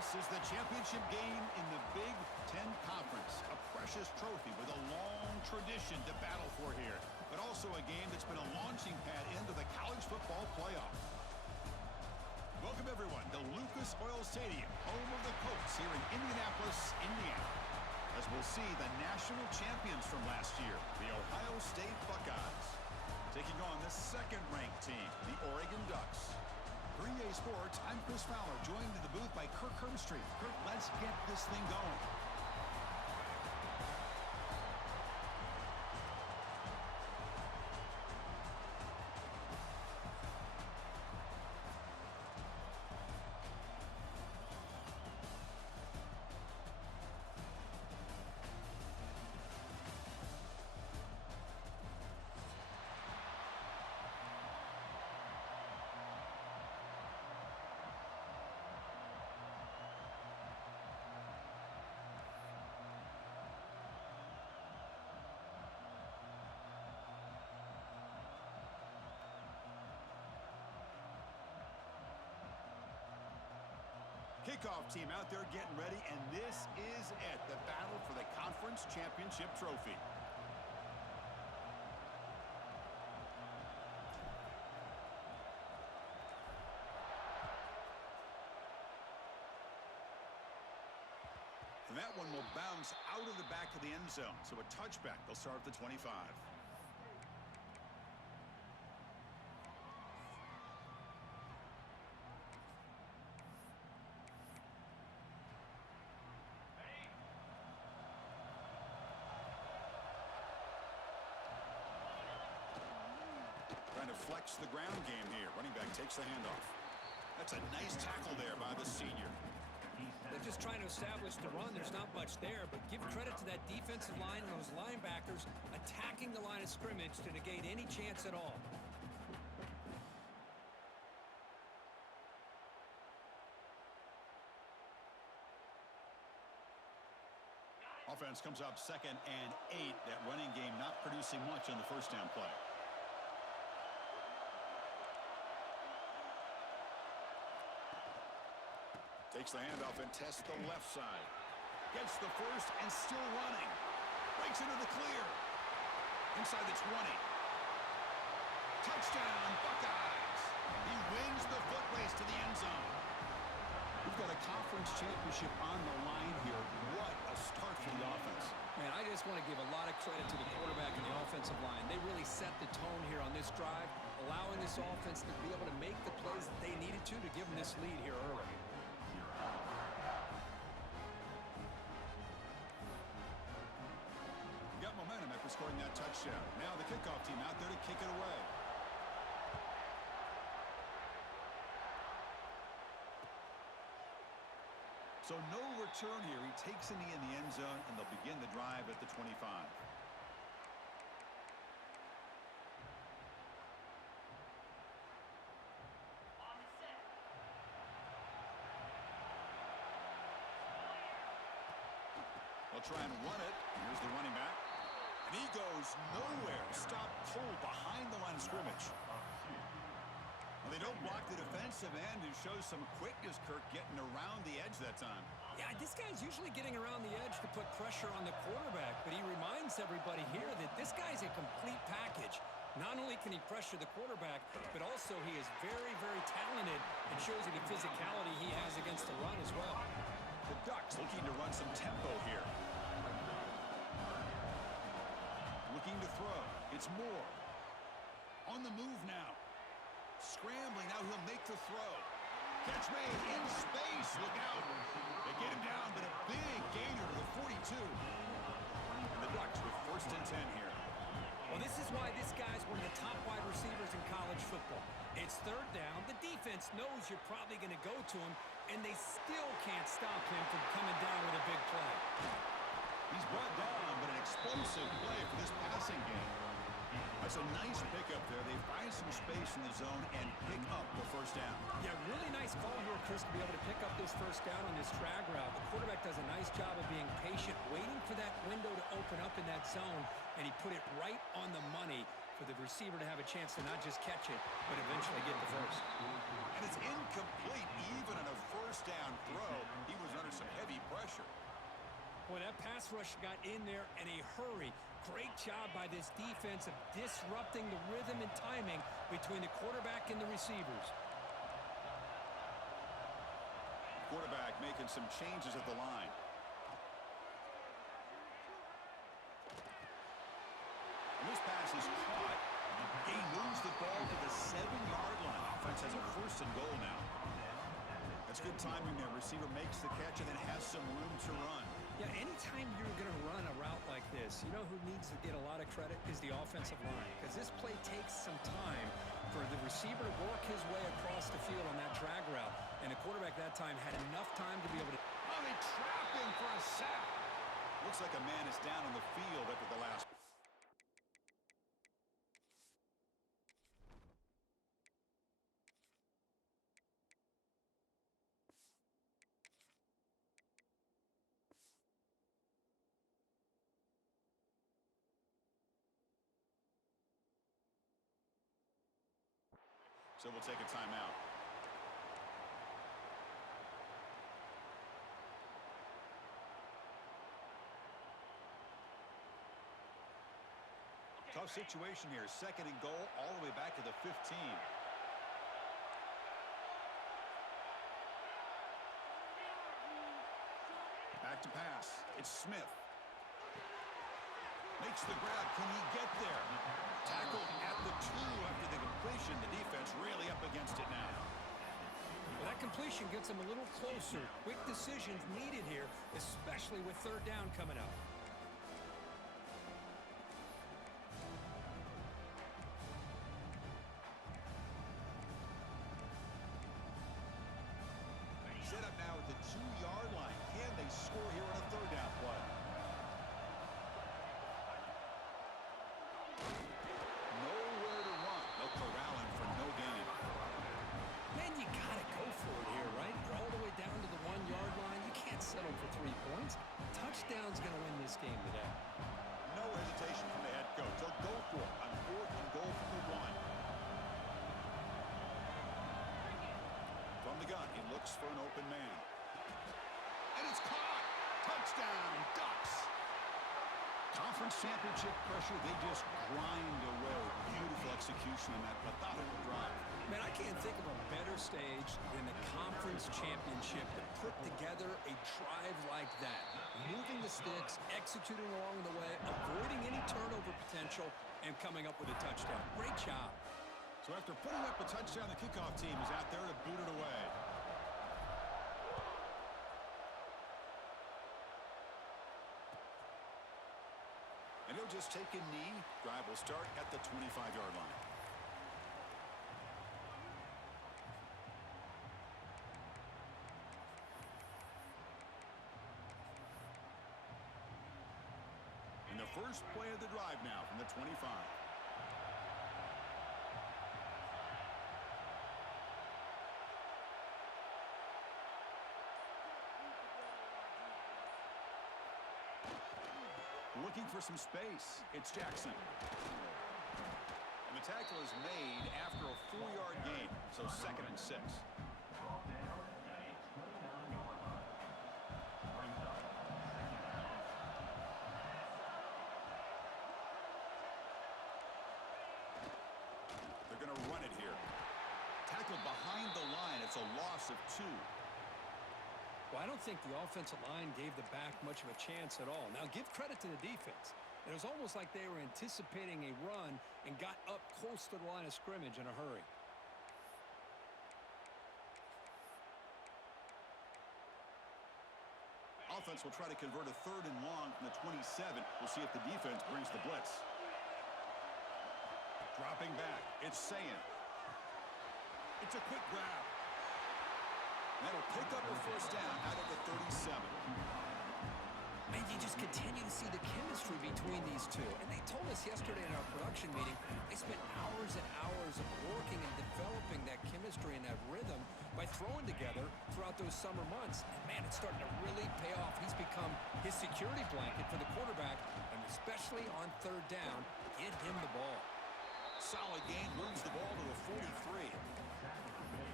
This is the championship game in the Big Ten Conference. A precious trophy with a long tradition to battle for here. But also a game that's been a launching pad into the college football playoff. Welcome, everyone, to Lucas Oil Stadium, home of the Colts here in Indianapolis, Indiana. As we'll see the national champions from last year, the Ohio State Buckeyes, taking on the second-ranked team, the Oregon Ducks. 3A Sports, I'm Chris Fowler, joined in the booth by Kirk Herbstreit. Kirk, let's get this thing going. Kickoff team out there getting ready, and this is it, the battle for the conference championship trophy. And that one will bounce out of the back of the end zone, so a touchback. They'll start at the 25. Trying to flex the ground game here. Running back takes the handoff. That's a nice tackle there by the senior. They're just trying to establish the run. There's not much there, but give credit to that defensive line and those linebackers attacking the line of scrimmage to negate any chance at all. Offense comes up 2nd and 8. That running game not producing much on the first down play. Takes the handoff and tests the left side. Gets the first and still running. Breaks into the clear. Inside the 20. Touchdown, Buckeyes. He wins the foot race to the end zone. We've got a conference championship on the line here. What a start for the offense. Man, I just want to give a lot of credit to the quarterback and the offensive line. They really set the tone here on this drive, allowing this offense to be able to make the plays that they needed to give them this lead here early. Got momentum after scoring that touchdown. Now the kickoff team out there to kick it away. So no return here. He takes a knee in the end zone, and they'll begin the drive at the 25. They'll try and run it. Here's the running back. And he goes nowhere. Stopped cold behind the line of scrimmage. Well, they don't block the defensive end, who shows some quickness, Kirk, getting around the edge that time. Yeah, this guy's usually getting around the edge to put pressure on the quarterback, but he reminds everybody here that this guy's a complete package. Not only can he pressure the quarterback, but also he is very, very talented and shows you the physicality he has against the run as well. The Ducks looking to run some tempo here. Looking to throw. It's Moore. On the move now. Scrambling. Now he'll make the throw. Catch made in space. Look out. They get him down, but a big gainer to the 42. And the Ducks with 1st and 10 here. Well, this is why this guy's one of the top wide receivers in college football. It's 3rd down. The defense knows you're probably going to go to him, and they still can't stop him from coming down with a big play. He's brought down, but an explosive play for this passing game. That's a nice pickup there. They find some space in the zone and pick up the 1st down. Yeah, really nice call here, Chris, to be able to pick up this 1st down on this drag route. The quarterback does a nice job of being patient, waiting for that window to open up in that zone, and he put it right on the money for the receiver to have a chance to not just catch it, but eventually get the first. And it's incomplete even on a 1st down throw. He That pass rush got in there in a hurry. Great job by this defense of disrupting the rhythm and timing between the quarterback and the receivers. Quarterback making some changes at the line. And this pass is caught. He moves the ball to the 7-yard line. Offense has a 1st and goal now. That's good timing there. Receiver makes the catch and then has some room to run. Yeah, anytime you're going to run a route like this, you know who needs to get a lot of credit is the offensive line. Because this play takes some time for the receiver to work his way across the field on that drag route. And the quarterback that time had enough time to be able to... Oh, they trap him for a sack. Looks like a man is down on the field after the last... So we'll take a timeout. Tough situation here. 2nd and goal all the way back to the 15. Back to pass. It's Smith. Makes the grab. Can he get there? Tackled at the 2 after the completion. The defense really up against it now. Well, that completion gets them a little closer. Quick decisions needed here, especially with 3rd down coming up. Set up now at the 2-yard line. Can they score here on a 3rd down play? Nowhere to run. They'll corral him for no gain. Man, you got to go for it here, right? You're all the way down to the 1-yard line. You can't settle for 3 points. Touchdown's going to win this game today. No hesitation from the head coach. They'll go for it on 4th and goal from the 1. From the gun, he looks for an open man. And it's caught! Touchdown, Ducks! Conference championship pressure, they just grind away. Beautiful execution in that methodical drive. Man, I can't think of a better stage than the conference championship to put together a drive like that. Moving the sticks, executing along the way, avoiding any turnover potential, and coming up with a touchdown. Great job. So after putting up a touchdown, the kickoff team is out there to boot it away. And he'll just take a knee. Drive will start at the 25-yard line. And the first play of the drive now from the 25. Looking for some space. It's Jackson. And the tackle is made after a 4-yard gain, so 2nd and 6. They're going to run it here. Tackled behind the line. It's a loss of 2. Well, I don't think the offensive line gave the back much of a chance at all. Now, give credit to the defense. It was almost like they were anticipating a run and got up close to the line of scrimmage in a hurry. Offense will try to convert a 3rd and long from the 27. We'll see if the defense brings the blitz. Dropping back. It's Sayan. It's a quick grab. That'll pick up a 1st down out of the 37. Man, you just continue to see the chemistry between these two. And they told us yesterday in our production meeting, they spent hours and hours of working and developing that chemistry and that rhythm by throwing together throughout those summer months. And man, it's starting to really pay off. He's become his security blanket for the quarterback, and especially on 3rd down, get him the ball. Solid gain, moves the ball to the 43.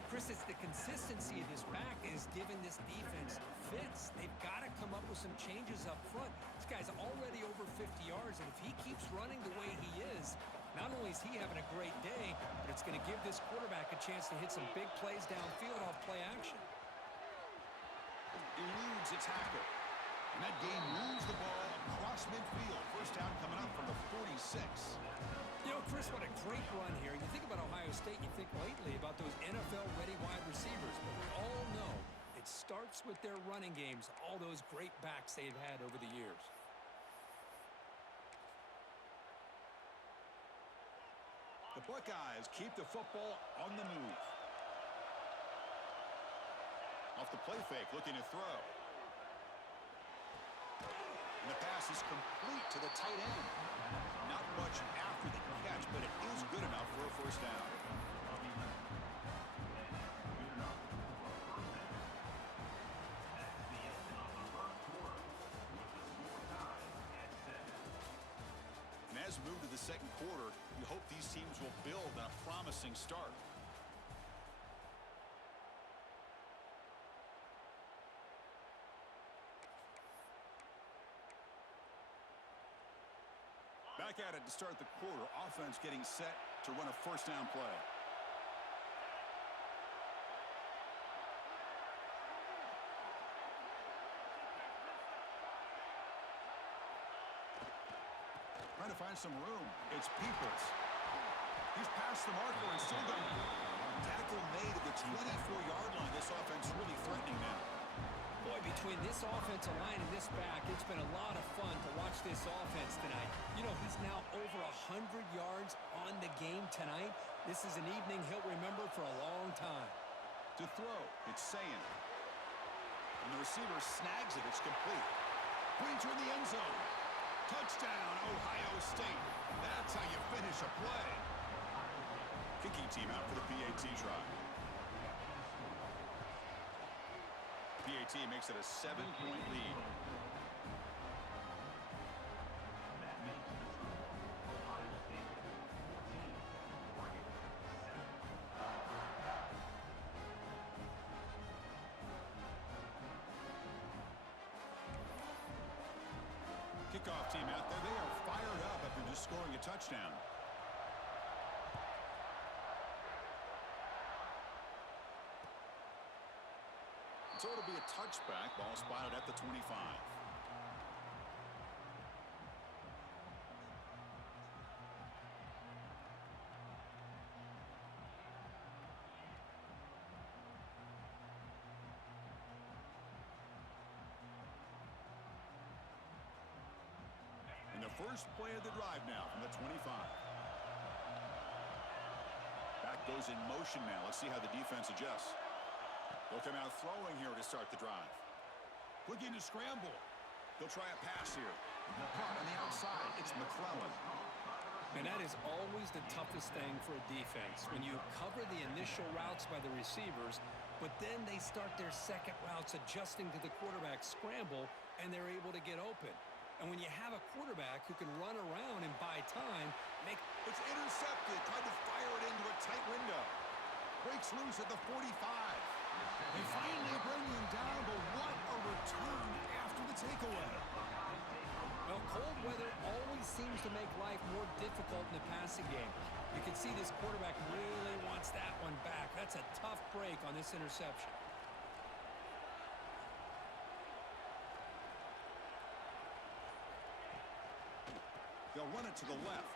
Chris, it's the consistency of this back is giving this defense fits. They've got to come up with some changes up front. This guy's already over 50 yards, and if he keeps running the way he is, not only is he having a great day, but it's going to give this quarterback a chance to hit some big plays downfield off play action. Eludes a tackle. And that game moves the ball across midfield. First down coming up from the 46. You know, Chris, what a great run here. You think about Ohio State, you think lately about those NFL-ready wide receivers. But we all know it starts with their running games, all those great backs they've had over the years. The Buckeyes keep the football on the move. Off the play fake, looking to throw. And the pass is complete to the tight end. Not much after the catch, but it is good enough for a first down. And as we move to the second quarter, you hope these teams will build on a promising start. Back at it to start the quarter. Offense getting set to run a first down play. Trying to find some room. It's Peoples. He's past the marker and still going. Tackle made at the 24-yard line. This offense really threatening now. Boy, between this offensive line and this back, it's been a lot of fun to watch this offense tonight. You know, he's now over 100 yards on the game tonight. This is an evening he'll remember for a long time. To throw, it's Sayin. And the receiver snags it. It's complete. Brings her in the end zone. Touchdown, Ohio State. That's how you finish a play. Kicking team out for the PAT try. PAT makes it a 7-point lead. Kickoff team out there. They are fired up after just scoring a touchdown. So it'll be a touchback. Ball spotted at the 25. And the first play of the drive now from the 25. Back goes in motion now. Let's see how the defense adjusts. They'll come out throwing here to start the drive. Looking to scramble. They'll try a pass here. Caught on the outside. It's McClellan. And that is always the toughest thing for a defense. When you cover the initial routes by the receivers, but then they start their second routes adjusting to the quarterback's scramble, and they're able to get open. And when you have a quarterback who can run around and buy time, It's intercepted. Tried to fire it into a tight window. Breaks loose at the 45. They finally bring him down, but what a return after the takeaway. Well, cold weather always seems to make life more difficult in the passing game. You can see this quarterback really wants that one back. That's a tough break on this interception. They'll run it to the left.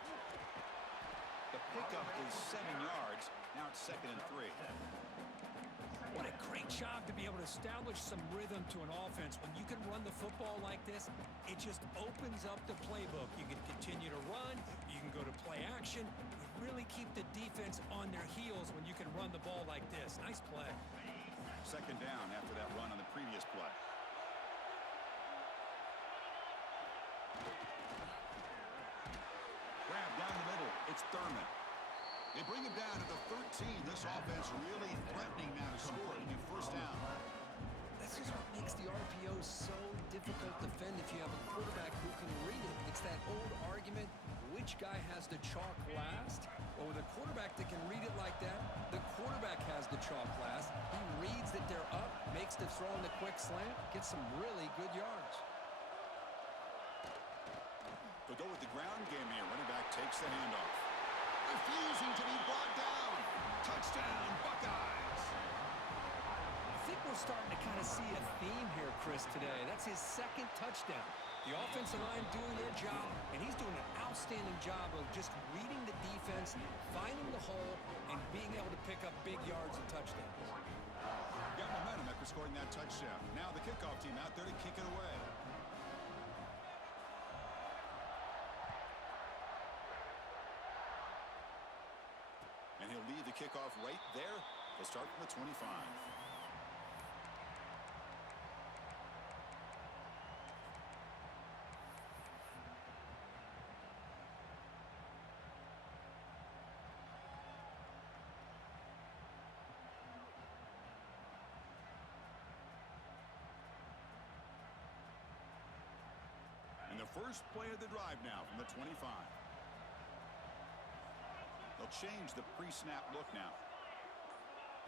The pickup is 7 yards. Now it's 2nd and 3. What a great job to be able to establish some rhythm to an offense. When you can run the football like this, it just opens up the playbook. You can continue to run. You can go to play action. You really keep the defense on their heels when you can run the ball like this. Nice play. 2nd down after that run on the previous play. Grab down the middle. It's Thurman. They bring him down to the 13. This offense really threatening now to score. It'll be first down. This is what makes the RPO so difficult to defend if you have a quarterback who can read it. It's that old argument, which guy has the chalk last? Well, with a quarterback that can read it like that, the quarterback has the chalk glass. He reads that they're up, makes the throw in the quick slant, gets some really good yards. They'll go with the ground game here. Running back takes the handoff. Refusing to be brought down. Touchdown, Buckeyes. I think we're starting to kind of see a theme here, Chris, today. That's his second touchdown. The offensive line doing their job, and he's doing an outstanding job of just reading the defense, finding the hole, and being able to pick up big yards and touchdowns. Got momentum after scoring that touchdown. Now the kickoff team out there to kick it away. And he'll leave the kickoff right there. They'll start from the 25. And the first play of the drive now from the 25. They'll change the pre-snap look now.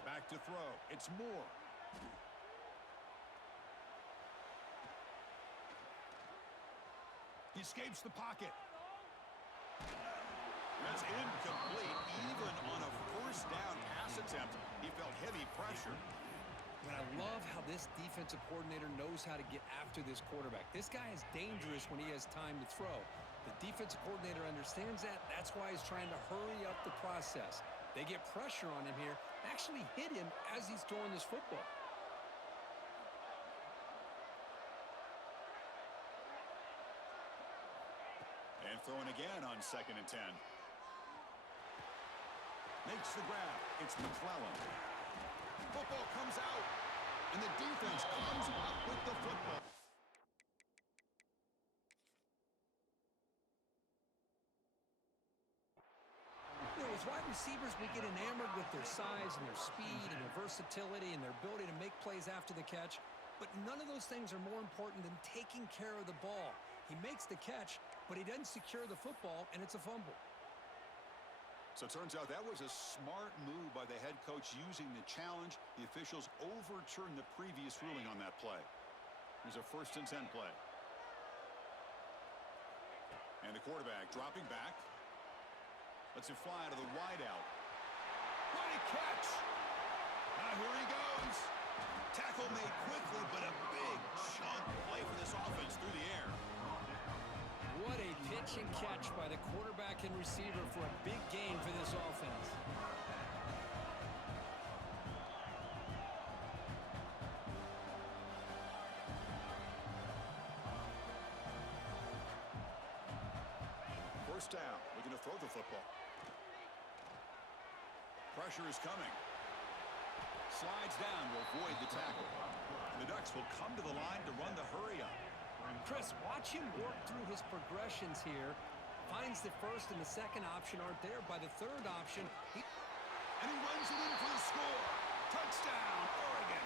Back to throw. It's Moore. He escapes the pocket. That's incomplete. Even on a first down pass attempt, he felt heavy pressure. But I love how this defensive coordinator knows how to get after this quarterback. This guy is dangerous when he has time to throw. The defensive coordinator understands that. That's why he's trying to hurry up the process. They get pressure on him here, actually hit him as he's throwing this football. And throwing again on 2nd and 10. Makes the grab. It's McClellan. Football comes out, and the defense comes up with the football. You know, with wide receivers, we get enamored with their size and their speed and their versatility and their ability to make plays after the catch. But none of those things are more important than taking care of the ball. He makes the catch, but he doesn't secure the football, and it's a fumble. So it turns out that was a smart move by the head coach using the challenge. The officials overturned the previous ruling on that play. Here's a 1st and 10 play. And the quarterback dropping back. Lets it fly to the wideout. What a catch! Now here he goes. Tackle made quickly, but a big chunk play for this offense through the air. What a pitch and catch by the quarterback and receiver for a big gain for this offense. First down, looking to throw the football. Pressure is coming. Slides down to avoid the tackle. The Ducks will come to the line to run the hurry up. Chris, watch him work through his progressions here. Finds the first and the second option aren't there. By the third option, and he runs it in for the score. Touchdown, Oregon.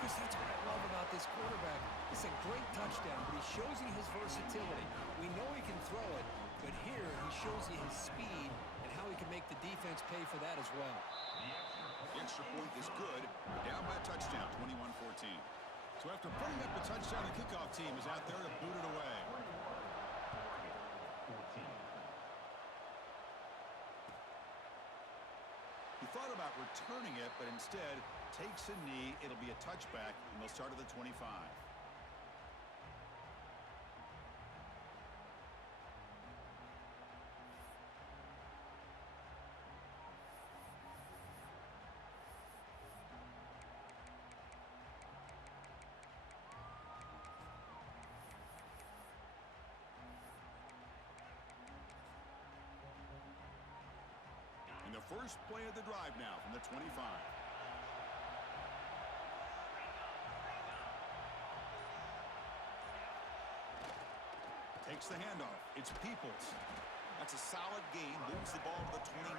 Chris, that's what I love about this quarterback. It's a great touchdown, but he shows you his versatility. We know he can throw it, but here he shows you his speed and how he can make the defense pay for that as well. The extra point is good. Down by a touchdown, 21-14. So after putting up the touchdown, the kickoff team is out there to boot it away. He thought about returning it, but instead takes a knee. It'll be a touchback, and they'll start at the 25. And the first play of the drive now from the 25. Takes the handoff. It's Peoples. That's a solid gain. Moves the ball to the 29.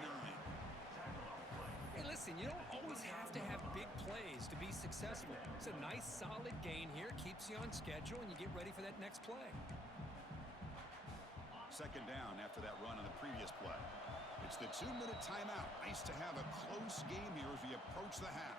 Hey, listen, you don't always have to have big plays to be successful. It's a nice, solid gain here. Keeps you on schedule, and you get ready for that next play. Second down after that run on the previous play. It's the 2-minute timeout. Nice to have a close game here as we approach the half.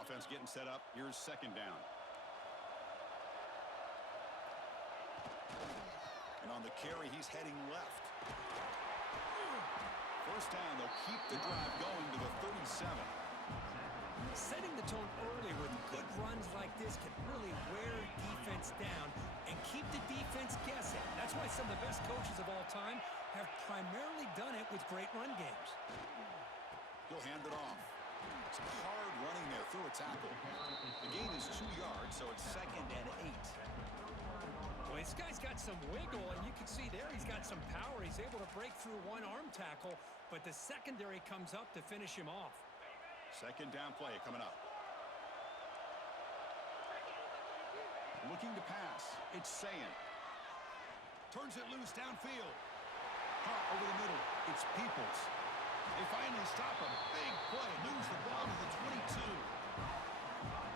Offense getting set up. Here's second down. And on the carry, he's heading left. First down, they'll keep the drive going to the 37. Setting the tone early with good runs like this can really wear defense down and keep the defense guessing. That's why some of the best coaches of all time have primarily done it with great run games. He'll hand it off. It's hard running there through a tackle. The gain is 2 yards, so it's 2nd and 8. Well, this guy's got some wiggle, and you can see there he's got some power. He's able to break through one arm tackle, but the secondary comes up to finish him off. Second down play coming up. Looking to pass. It's Sayin. Turns it loose downfield. Caught over the middle. It's Peoples. They finally stop him. Big play. Moves the ball to the 22.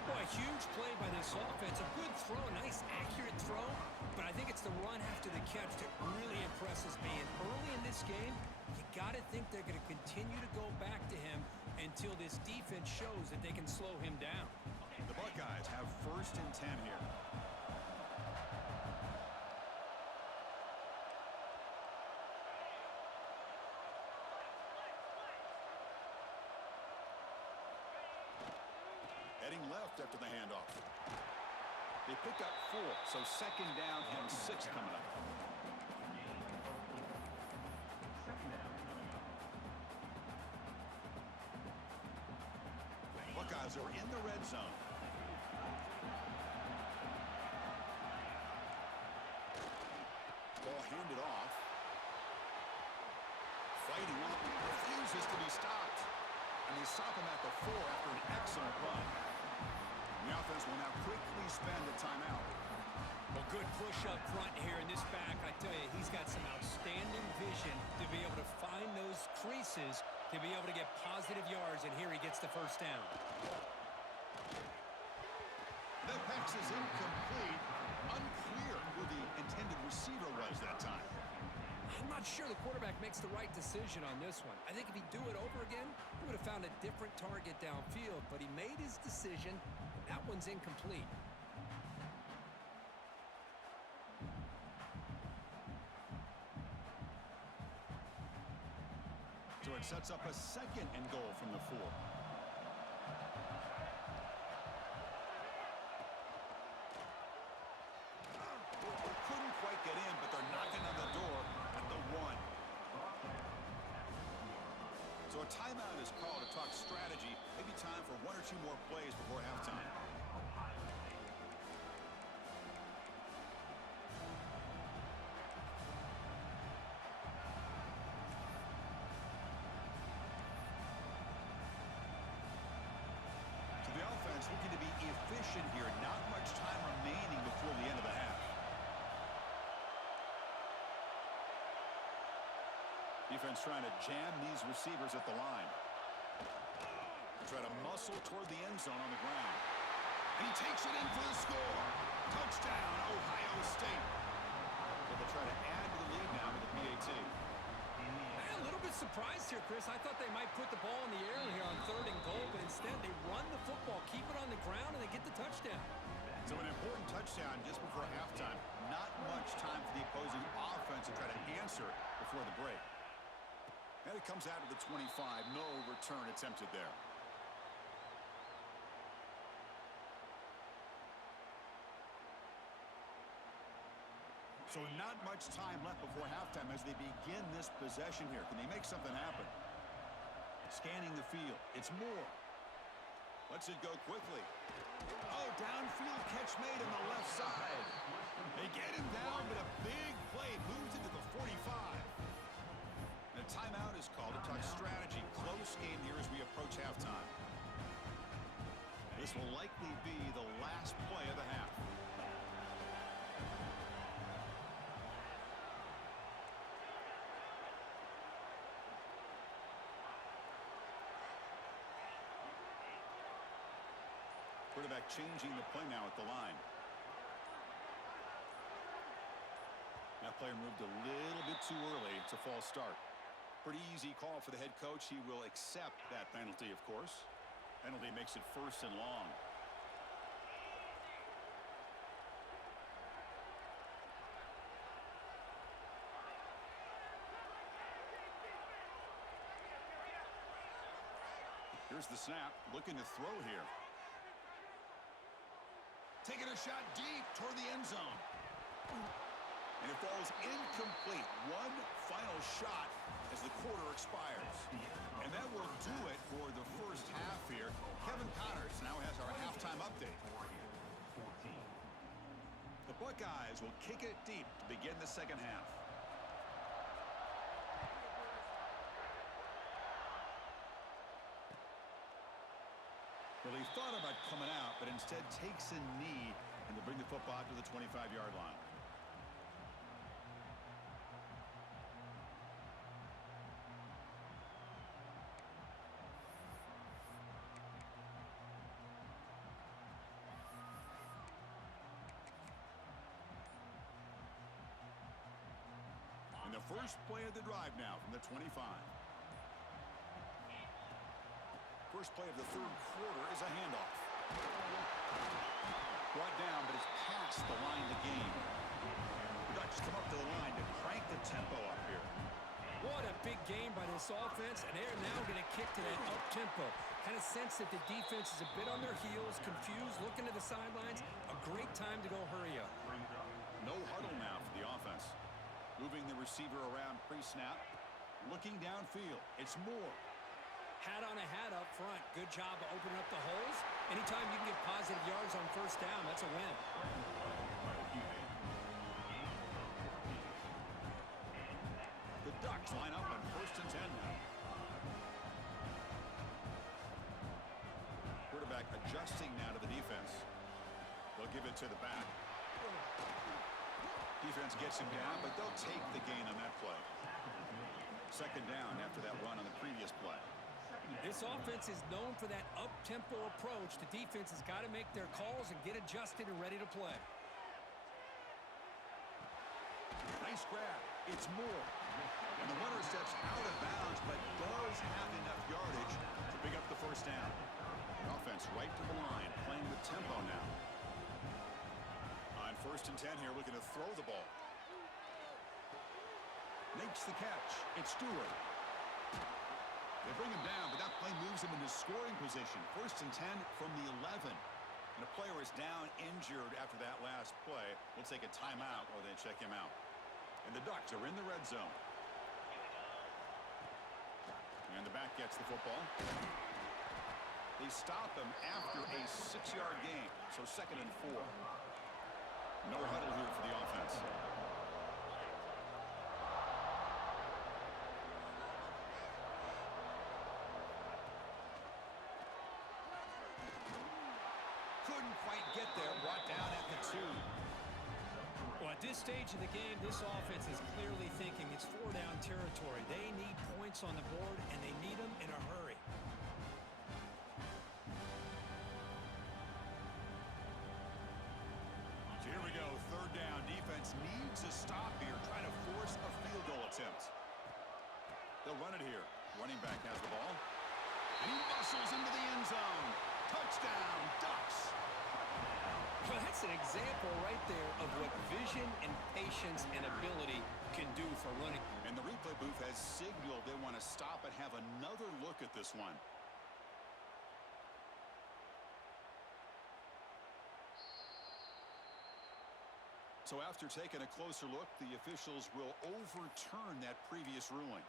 Boy, huge play by this offense. A good throw, nice accurate throw, but I think it's the run after the catch that really impresses me. And early in this game, you got to think they're going to continue to go back to him until this defense shows that they can slow him down. The Buckeyes have 1st and 10 here. Heading left after the handoff. They pick up 4, so second down and 6 coming up. Buckeyes are in the red zone. Ball handed off. Fighting up, refuses to be stopped. And they stop him at the 4 after an excellent run. The offense will now quickly spend the timeout. Well, good push up front here in this back. I tell you, he's got some outstanding vision to be able to find those creases, to be able to get positive yards, and here he gets the first down. The pass is incomplete. Unclear who the intended receiver was that time. I'm not sure the quarterback makes the right decision on this one. I think if he'd do it over again, he would have found a different target downfield, but he made his decision. That one's incomplete. So it sets up a 2nd and goal from the 4. Couldn't quite get in, but they're knocking on the door at the 1. So a timeout is called to talk strategy. Maybe time for 1 or 2 more plays before halftime. So the offense looking to be efficient here. Not much time remaining before the end of the half. Defense trying to jam these receivers at the line. Try to muscle toward the end zone on the ground. And he takes it in for the score. Touchdown, Ohio State. So they'll try to add to the lead now with the PAT. A little bit surprised here, Chris. I thought they might put the ball in the air here on 3rd and goal, but instead they run the football, keep it on the ground, and they get the touchdown. So an important touchdown just before halftime. Not much time for the opposing offense to try to answer before the break. And it comes out to the 25. No return attempted there. So not much time left before halftime as they begin this possession here. Can they make something happen? Scanning the field. It's Moore. Lets it go quickly. Oh, downfield catch made on the left side. They get him down, but a big play moves into the 45. And a timeout is called to talk strategy. Close game here as we approach halftime. This will likely be the last play of the half. Quarterback changing the play now at the line. That player moved a little bit too early. It's a false start. Pretty easy call for the head coach. He will accept that penalty, of course. Penalty makes it 1st and long. Here's the snap. Looking to throw here. Taking a shot deep toward the end zone. And it falls incomplete. One final shot as the quarter expires. And that will do it for the first half here. Kevin Connors now has our halftime update. The Buckeyes will kick it deep to begin the second half. Well, he thought about coming out, but instead takes a knee and to bring the football out to the 25-yard line. And the first play of the drive now from the 25. First play of the third quarter is a handoff. Brought down, but it's past the line of the game. The Ducks come up to the line to crank the tempo up here. What a big game by this offense, and they're now going to kick to that up-tempo. Kind of sense that the defense is a bit on their heels, confused, looking to the sidelines. A great time to go hurry up. No huddle now for the offense. Moving the receiver around pre-snap. Looking downfield. It's Moore. Hat on a hat up front. Good job of opening up the holes. Anytime you can get positive yards on first down, that's a win. The Ducks line up on 1st and 10 now. Quarterback adjusting now to the defense. They'll give it to the back. Defense gets him down, but they'll take the gain on that play. 2nd down after that run on the previous play. This offense is known for that up-tempo approach. The defense has got to make their calls and get adjusted and ready to play. Nice grab. It's Moore. And the runner steps out of bounds, but does have enough yardage to pick up the first down. The offense right to the line, playing with tempo now. On 1st and 10 here, looking to throw the ball. Makes the catch. It's Stewart. They bring him down, but that play moves him into scoring position. 1st and 10 from the 11. And a player is down injured after that last play. We'll take a timeout while they check him out. And the Ducks are in the red zone. And the back gets the football. They stop him after a 6-yard gain. So 2nd and 4. No huddle here for the offense. Couldn't quite get there. Brought down at the 2. Well, at this stage of the game, this offense is clearly thinking it's 4-down territory. They need points on the board, and they need them in a hurry. So here we go. 3rd down. Defense needs a stop here. Trying to force a field goal attempt. They'll run it here. Running back has the ball. And he muscles into the end zone. Touchdown, Ducks. Well, that's an example right there of what vision and patience and ability can do for running. And the replay booth has signaled they want to stop and have another look at this one. So after taking a closer look, the officials will overturn that previous ruling.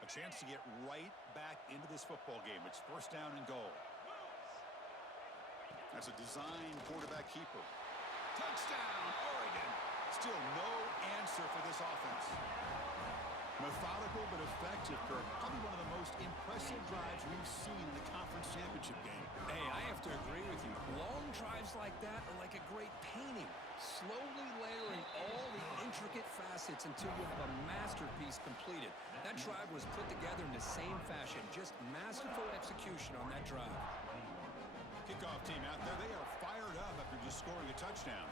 A chance to get right back into this football game. It's 1st down and goal. That's a design quarterback keeper. Touchdown, Oregon. Still no answer for this offense. Methodical but effective, Kirk. Probably one of the most impressive drives we've seen in the conference championship game. Hey, I have to agree with you. Long drives like that are like a great painting, slowly layering all the intricate facets until you have a masterpiece completed. That drive was put together in the same fashion. Just masterful execution on that drive. Kickoff team out there. They are fired up after just scoring a touchdown.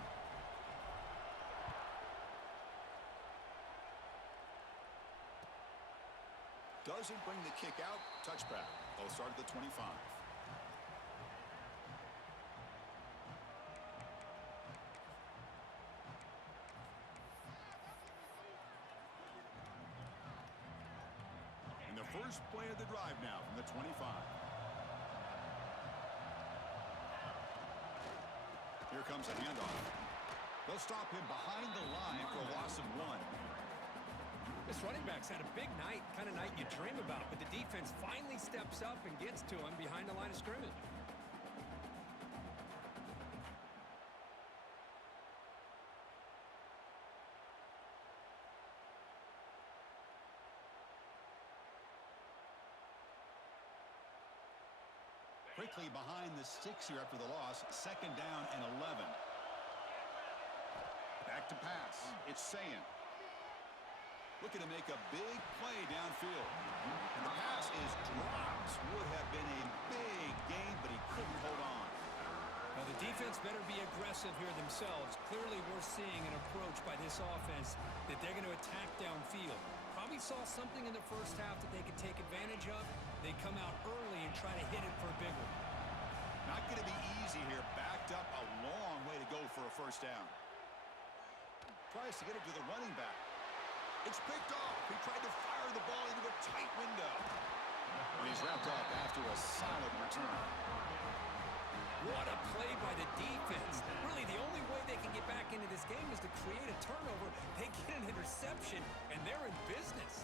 Doesn't bring the kick out. Touchback. They'll start at the 25. And the first play of the drive now from the 25. Here comes a handoff. They'll stop him behind the line for a loss of 1. This running back's had a big night, kind of night you dream about, but the defense finally steps up and gets to him behind the line of scrimmage. Quickly behind the sticks here after the loss. Second down and 11. Back to pass. It's Sayin. Looking to make a big play downfield. And the pass is dropped. Would have been a big gain, but he couldn't hold on. Well, the defense better be aggressive here themselves. Clearly, we're seeing an approach by this offense that they're going to attack downfield. Probably saw something in the first half that they could take advantage of. They come out early and try to hit it for a big one. Not going to be easy here. Backed up a long way to go for a first down. Tries to get it to the running back. It's picked off. He tried to fire the ball into a tight window. And he's wrapped up after a solid return. What a play by the defense. Really, the only way they can get back into this game is to create a turnover. They get an interception, and they're in business.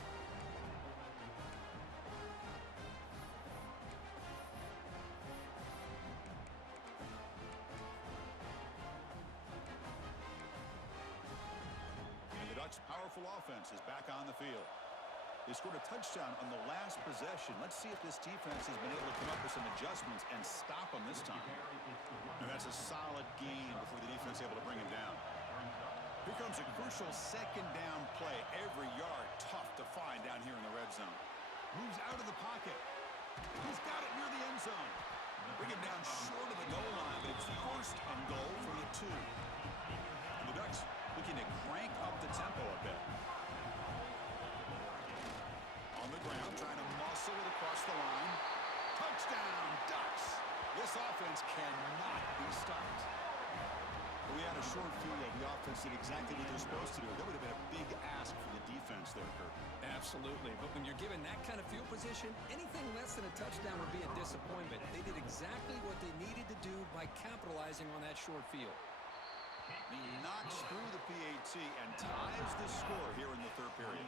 Powerful offense is back on the field. They scored a touchdown on the last possession. Let's see if this defense has been able to come up with some adjustments and stop them this time. And that's a solid gain before the defense is able to bring him down. Here comes a crucial second down play. Every yard tough to find down here in the red zone. Moves out of the pocket. He's got it near the end zone. Bring him down short of the goal line, but it's first and goal from the 2. And the Ducks looking to crank up the tempo a bit. On the ground, trying to muscle it across the line. Touchdown, Ducks! This offense cannot be stopped. We had a short field. The offense did exactly what they're supposed to do. That would have been a big ask for the defense there, Kirk. Absolutely. But when you're given that kind of field position, anything less than a touchdown would be a disappointment. They did exactly what they needed to do by capitalizing on that short field. He knocks through the PAT and ties the score here in the third period.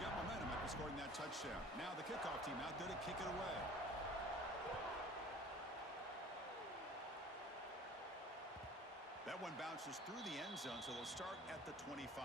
Got momentum after scoring that touchdown. Now the kickoff team out there to kick it away. That one bounces through the end zone, so they'll start at the 25.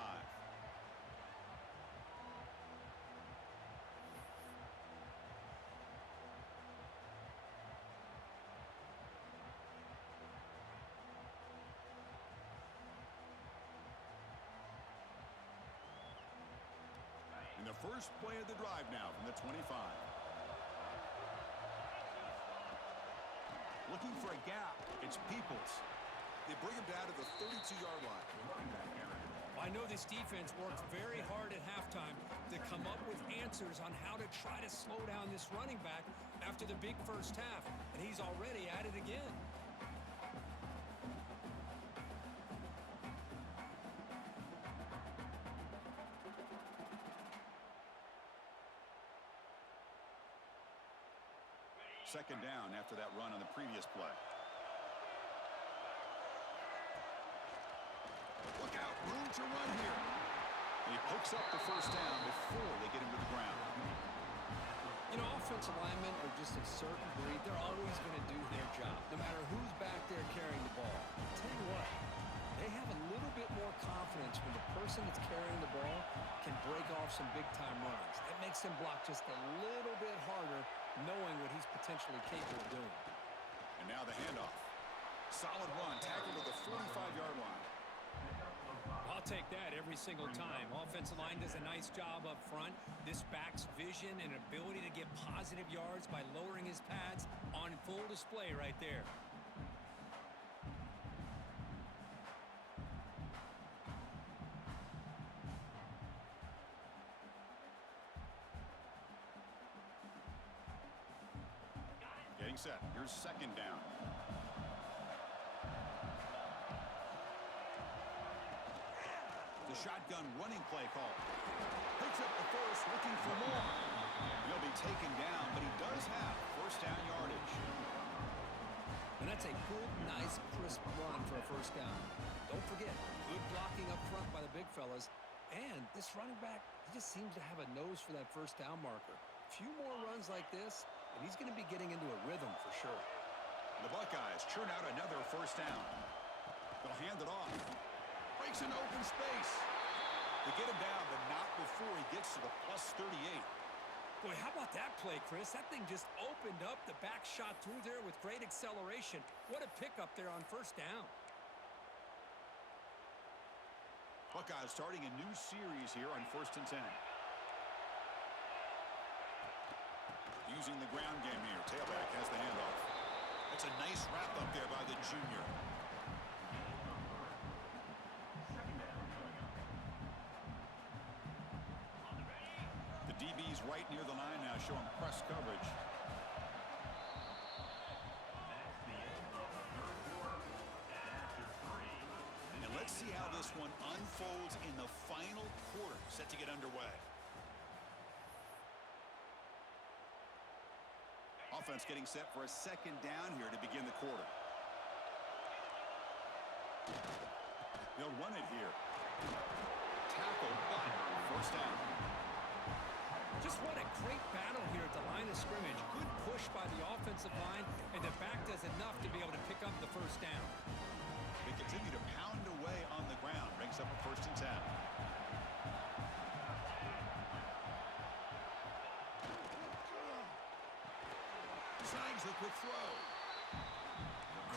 And the first play of the drive now from the 25. Looking for a gap. It's Peoples. They bring him down to the 32-yard line. I know this defense worked very hard at halftime to come up with answers on how to try to slow down this running back after the big first half, and he's already at it again. Second down after that run on the previous play. Look out, room to run here. And he picks up the first down before they get him to the ground. You know, offensive linemen are just a certain breed. They're always going to do their job, no matter who's back there carrying the ball. I'll tell you what, they have a little bit more confidence when the person that's carrying the ball can break off some big-time runs. That makes them block just a little bit harder, knowing what he's potentially capable of doing. And now the handoff. Solid run, tackled at the 45-yard line. I'll I'll take that every single time. Offensive line does a nice job up front. This back's vision and ability to get positive yards by lowering his pads on full display right there. Getting set. Here's second down. The shotgun running play call. Picks up the first, looking for more. He'll be taken down, but he does have first down yardage. And that's a good, nice, crisp run for a first down. Don't forget, good blocking up front by the big fellas. And this running back, he just seems to have a nose for that first down marker. A few more runs like this, and he's going to be getting into a rhythm for sure. The Buckeyes churn out another first down. They'll hand it off. Breaks an open space. They get him down, but not before he gets to the plus 38. Boy, how about that play, Chris? That thing just opened up. The back shot through there with great acceleration. What a pickup there on first down. Buckeyes starting a new series here on 1st and 10. Using the ground game here. Tailback has the handoff. That's a nice wrap up there by the junior. The DB's right near the line now, showing press coverage. And let's see how this one unfolds in the final quarter, set to get underway. Offense getting set for a second down here to begin the quarter. They'll run it here. Tackle, but first down. Just what a great battle here at the line of scrimmage. Good push by the offensive line, and the back does enough to be able to pick up the first down. They continue to pound away on the ground. Brings up a 1st and 10. Snags the quick throw.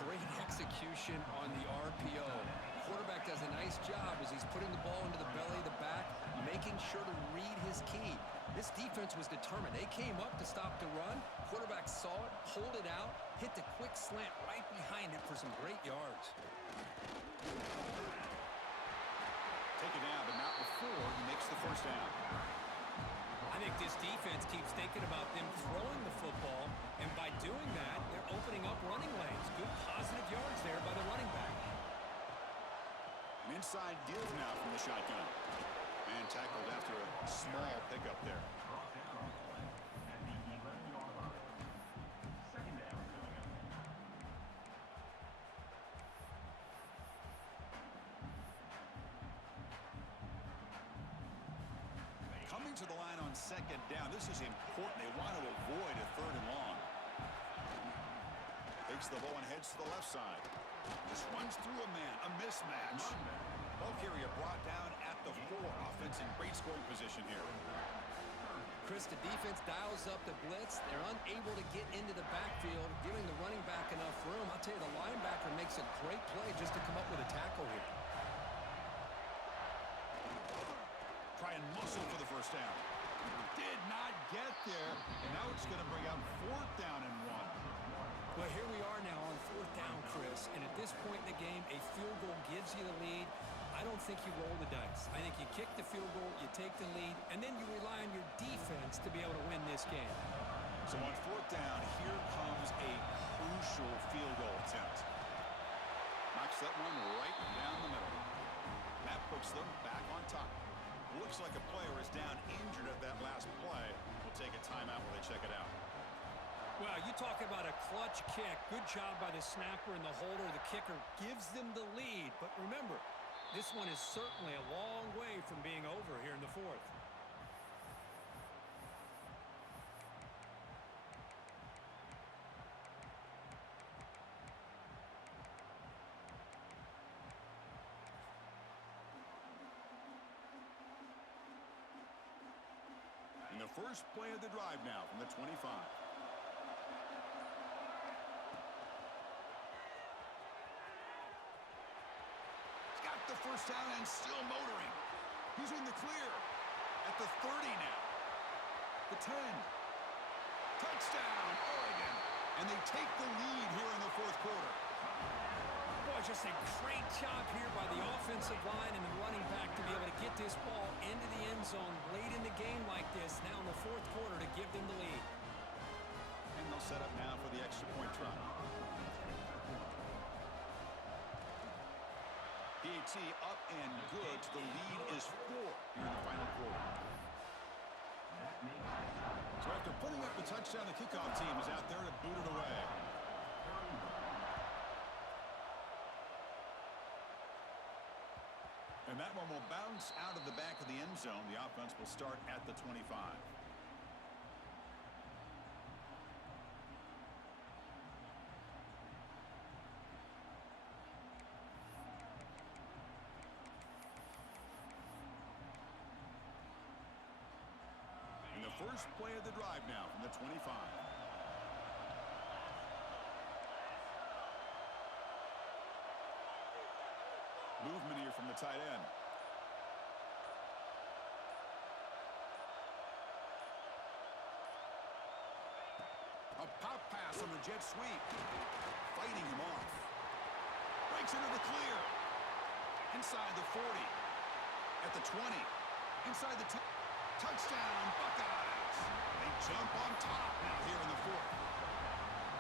Great execution on the RPO. Quarterback does a nice job as he's putting the ball into the belly of the back, making sure to read his key. This defense was determined. They came up to stop the run. Quarterback saw it, pulled it out, hit the quick slant right behind it for some great yards. Take it down, but not before he makes the first down. I think this defense keeps thinking about them throwing the football, and by doing that, they're opening up running lanes. Good positive yards there by the running back. An inside give now from the shotgun. And tackled after a small pickup there. Coming to the line on second down. This is important. They want to avoid a 3rd and long. Takes the ball and heads to the left side. Just runs through a man. A mismatch. Ball carrier brought down at the 4. Offense in great scoring position here. Chris, the defense dials up the blitz. They're unable to get into the backfield, giving the running back enough room. I'll tell you, the linebacker makes a great play just to come up with a tackle here. Try and muscle for the first down. Did not get there. And now it's going to bring out 4th down and 1. Well, here we are now on 4th down, Chris. And at this point in the game, a field goal gives you the lead. I don't think you roll the dice. I think you kick the field goal, you take the lead, and then you rely on your defense to be able to win this game. So on 4th down, here comes a crucial field goal attempt. Knocks that one right down the middle. That puts them back on top. Looks like a player is down injured at that last play. We'll take a timeout while they check it out. Well, you talk about a clutch kick. Good job by the snapper and the holder. The kicker gives them the lead. But remember, this one is certainly a long way from being over here in the 4th. And the first play of the drive now from the 25. He's got the first touchdown and still motoring. He's in the clear. At the 30 now. The 10. Touchdown, Oregon. And they take the lead here in the fourth quarter. Boy, just a great job here by the offensive line and the running back to be able to get this ball into the end zone late in the game like this, now in the fourth quarter, to give them the lead. And they'll set up now for the extra point try. PAT up and good. The lead is 4 here in the final quarter. So after putting up the touchdown, the kickoff team is out there to boot it away. And that one will bounce out of the back of the end zone. The offense will start at the 25. And the first play of the drive now from the 25. Movement here from the tight end. A pop pass on the jet sweep. Fighting him off. Breaks into the clear. Inside the 40. At the 20. Inside the 10. Touchdown, Buckeyes. They jump on top now here in the fourth.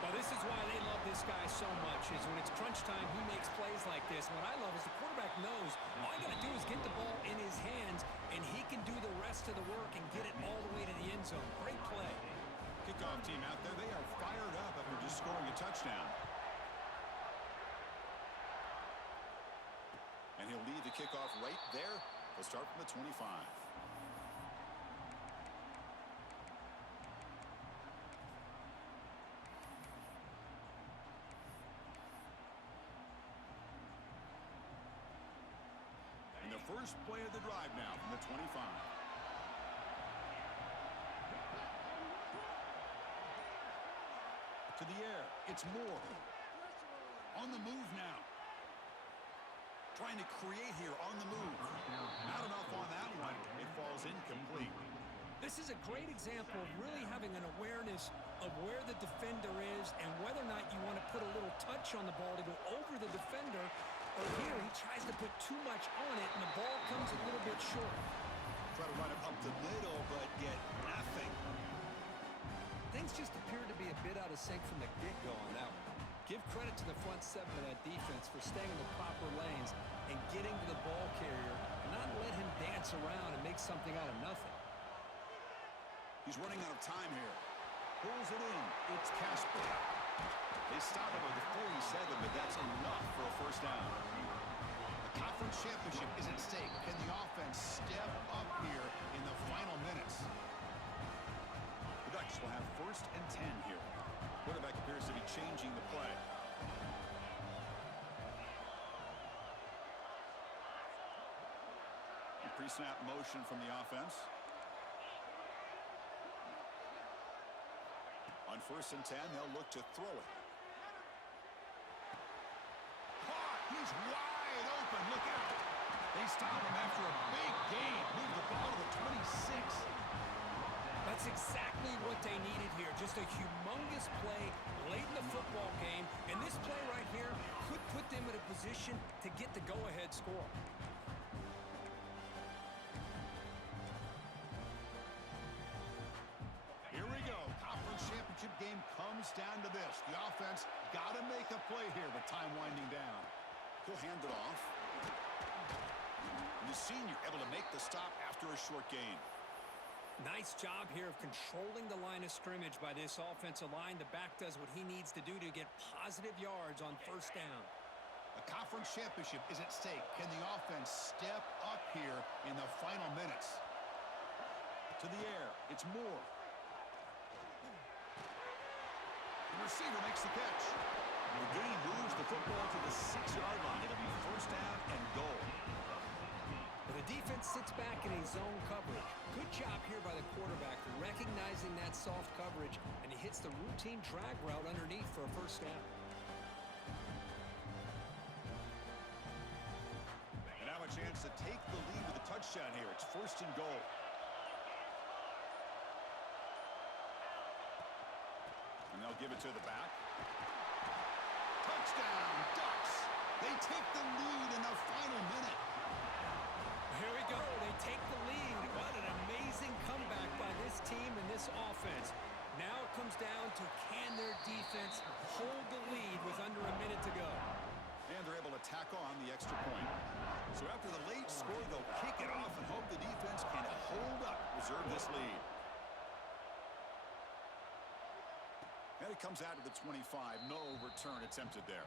Well, this is why they love this guy so much, is when it's crunch time, he makes plays like this. And what I love is the quarterback knows all you got to do is get the ball in his hands, and he can do the rest of the work and get it all the way to the end zone. Great play. Kickoff team out there, they are fired up after just scoring a touchdown. And he'll lead the kickoff right there. They'll start from the 25. And the first play of the drive now from the 25. To the air. It's Moore. On the move now. Trying to create here on the move. Not enough on that one. It falls incomplete. This is a great example of really having an awareness of where the defender is and whether or not you want to put a little touch on the ball to go over the defender. Or here, he tries to put too much on it, and the ball comes a little bit short. Try to run it up the middle, but get nothing. Things just appear to be a bit out of sync from the get-go on that one. Give credit to the front seven of that defense for staying in the proper lanes and getting to the ball carrier, and not let him dance around and make something out of nothing. He's running out of time here. Pulls it in. It's Casper. They stop him with the 47, but that's enough for a first down. The conference championship is at stake. Can the offense step up here in the final minutes? The Ducks will have first and 10 here. Quarterback appears to be changing the play. Pre-snap motion from the offense. On first and 10, they'll look to throw it. Caught! He's wide open. Look out! They stop him after a big gain. Move the ball to the 26. That's exactly what they needed here. Just a humongous play late in the football game. And this play right here could put them in a position to get the go-ahead score. Here we go. Conference championship game comes down to this. The offense got to make a play here with time winding down. He'll hand it off. And the senior able to make the stop after a short gain. Nice job here of controlling the line of scrimmage by this offensive line. The back does what he needs to do to get positive yards on first down. A conference championship is at stake. Can the offense step up here in the final minutes? To the air. It's Moore. The receiver makes the catch. The gain moves the football to the 6-yard line. It'll be first down and goal. The defense sits back in a zone coverage. Good job here by the quarterback, recognizing that soft coverage, and he hits the routine drag route underneath for a first down. And now a chance take the lead with a touchdown here. It's 1st and goal. And they'll give it to the back. Touchdown, Ducks! They take the lead in the final minute. Here we go. They take the lead. What an amazing comeback by this team and this offense. Now it comes down to can their defense hold the lead with under a minute to go. And they're able to tack on the extra point. So after the late score, they'll kick it off and hope the defense can hold up, reserve this lead. And it comes out to the 25. No return attempted there.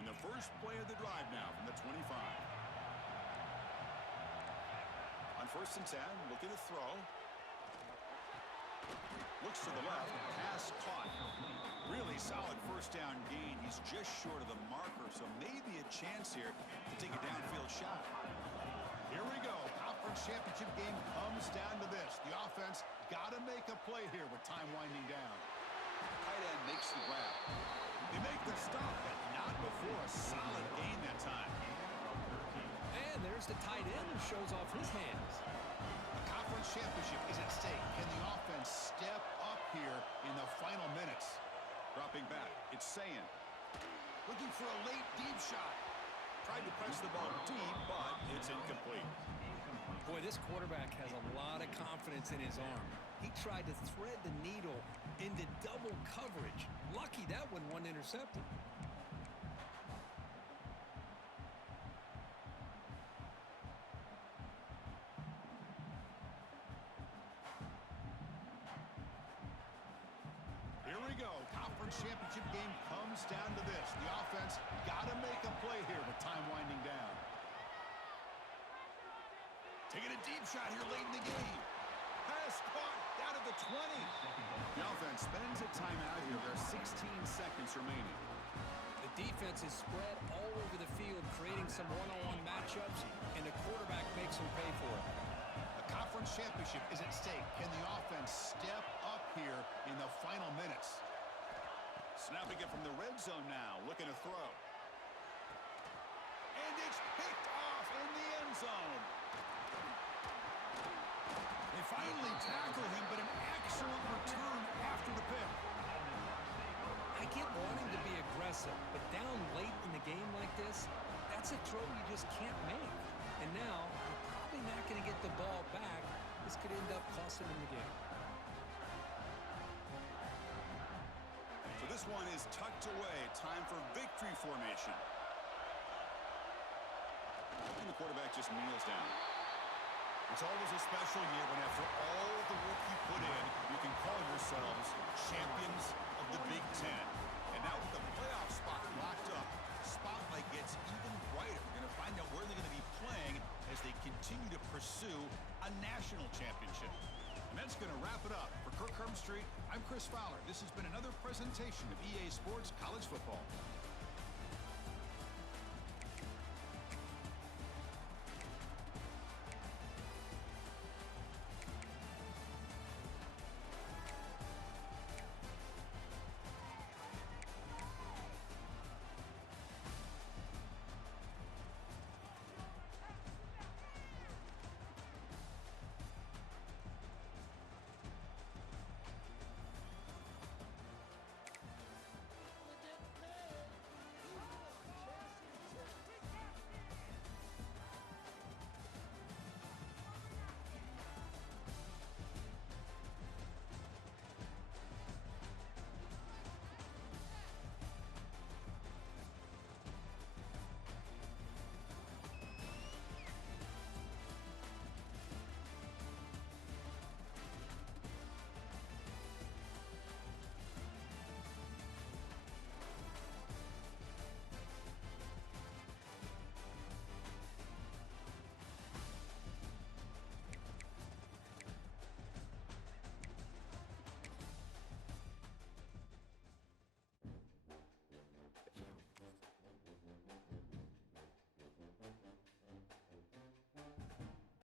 In the first play of the drive now from the 25. On 1st and 10, look at the throw. Looks to the left, pass caught. Really solid 1st down gain. He's just short of the marker, so maybe a chance here to take a downfield shot. Here we go. Conference championship game comes down to this. The offense got to make a play here with time winding down. Tight end makes the grab. They make the stop, but not before a solid gain that time. And there's the tight end who shows off his hands. The conference championship is at stake. Can the offense step up here in the final minutes? Dropping back, it's Sayin. Looking for a late deep shot. Tried to press the ball deep, but it's incomplete. Boy, this quarterback has a lot of confidence in his arm. He tried to thread the needle into double coverage. Lucky that one wasn't intercepted. Here we go. Conference championship game comes down to this. The offense got to make a play here with time winding down. Taking a deep shot here late in the game. Pass caught down at the 20. The offense spends a timeout here. There are 16 seconds remaining. The defense is spread all over the field, creating some one-on-one matchups, and the quarterback makes them pay for it. The conference championship is at stake. Can the offense step up here in the final minutes? Snapping it from the red zone now, looking to throw. And it's picked off in the end zone. They finally tackle him, but an excellent return after the pick. I get wanting to be aggressive, but down late in the game like this, that's a throw you just can't make. And now, you're probably not going to get the ball back. This could end up costing them the game. So this one is tucked away. Time for victory formation. And the quarterback just kneels down. It's always a special year when after all the work you put in, you can call yourselves champions of the Big Ten. And now with the playoff spot locked up, the spotlight gets even brighter. We're going to find out where they're going to be playing as they continue to pursue a national championship. And that's going to wrap it up. For Kirk Herbstreit, I'm Chris Fowler. This has been another presentation of EA Sports College Football.